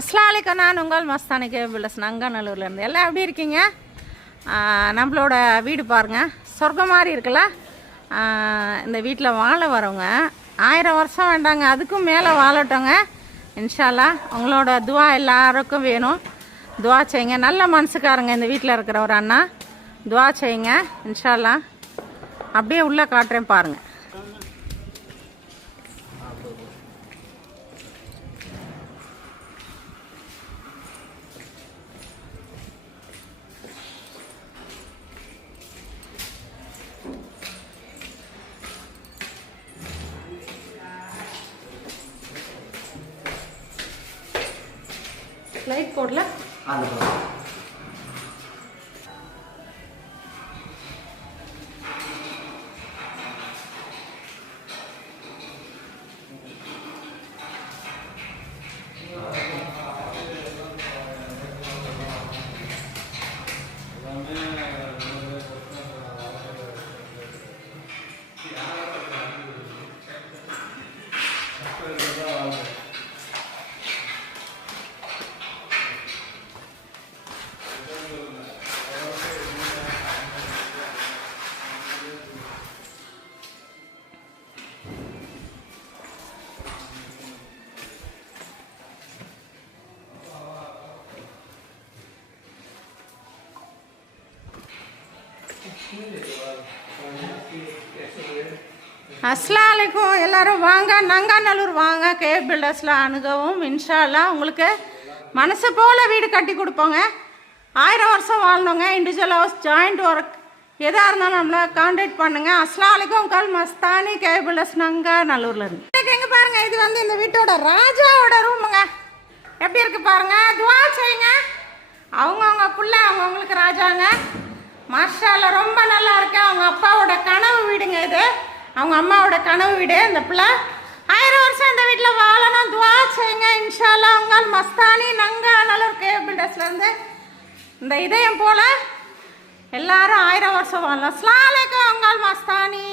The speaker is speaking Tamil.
அஸ்லாலிக்கும் நான் உங்கள் மஸ்தானி கேபிள்ஸ் நங்கநல்லூர்லேருந்து எல்லாம் எப்படி இருக்கீங்க? நம்மளோட வீடு பாருங்கள், சொர்க்கம் மாதிரி இருக்குல்ல. இந்த வீட்டில் வாழ வரவங்க 1000 வருஷம் வேண்டாங்க, அதுக்கும் மேலே வாழட்டோங்க இன்ஷால்லா. உங்களோட துவா எல்லாருக்கும் வேணும். துவா செய்யுங்க. நல்ல மனசுக்காரங்க இந்த வீட்டில் இருக்கிற ஒரு அண்ணா. துவா செய்யுங்க இன்ஷால்லா. அப்படியே உள்ளே காட்டுறேன் பாருங்கள். லைட் போடல. அஸ்லாலைக்கும் எல்லாரும் வாங்க, நங்கநல்லூர் வாங்க. கே பில்டர்ஸில் அணுகவும் இன்ஷால்லா உங்களுக்கு மனசு போல் வீடு கட்டி கொடுப்போங்க. 1000 வருஷம் வாழணுங்க. இண்டிவிஜுவல் ஹவுஸ், ஜாயிண்ட் ஒர்க் எதாக இருந்தாலும் நம்மளை கான்டாக்ட் பண்ணுங்க. அஸ்லாலைக்கும் உங்கள் மஸ்தானி கே பில்டர்ஸ் நங்கநல்லூர்லேருந்து. எங்கே பாருங்கள், இது வந்து இந்த வீட்டோட ராஜாவோட ரூமுங்க. எப்படி இருக்குது பாருங்கள். துவா செய்யுங்க. அவங்கவுங்க புள்ள அவங்கவுங்களுக்கு ராஜாங்க. மாஷால்லா ரொம்ப நல்லா இருக்கு. அவங்க அப்பாவோட கனவு வீடுங்க இது. அவங்க அம்மாவோட கனவு வீடு. இந்த பிள்ளை 1000 வருஷம் இந்த வீட்டில் வாழணும். துவா செய்யுங்க இன்ஷால்லா. உங்கள் மஸ்தானி நங்கநல்லூர் கே பில்டர்ஸ்லேருந்து இந்த இதயம் போல் எல்லாரும் 1000 வருஷம் வாழலாம். அஸ்ஸலாமு அலைக்கும் உங்கள் மஸ்தானி.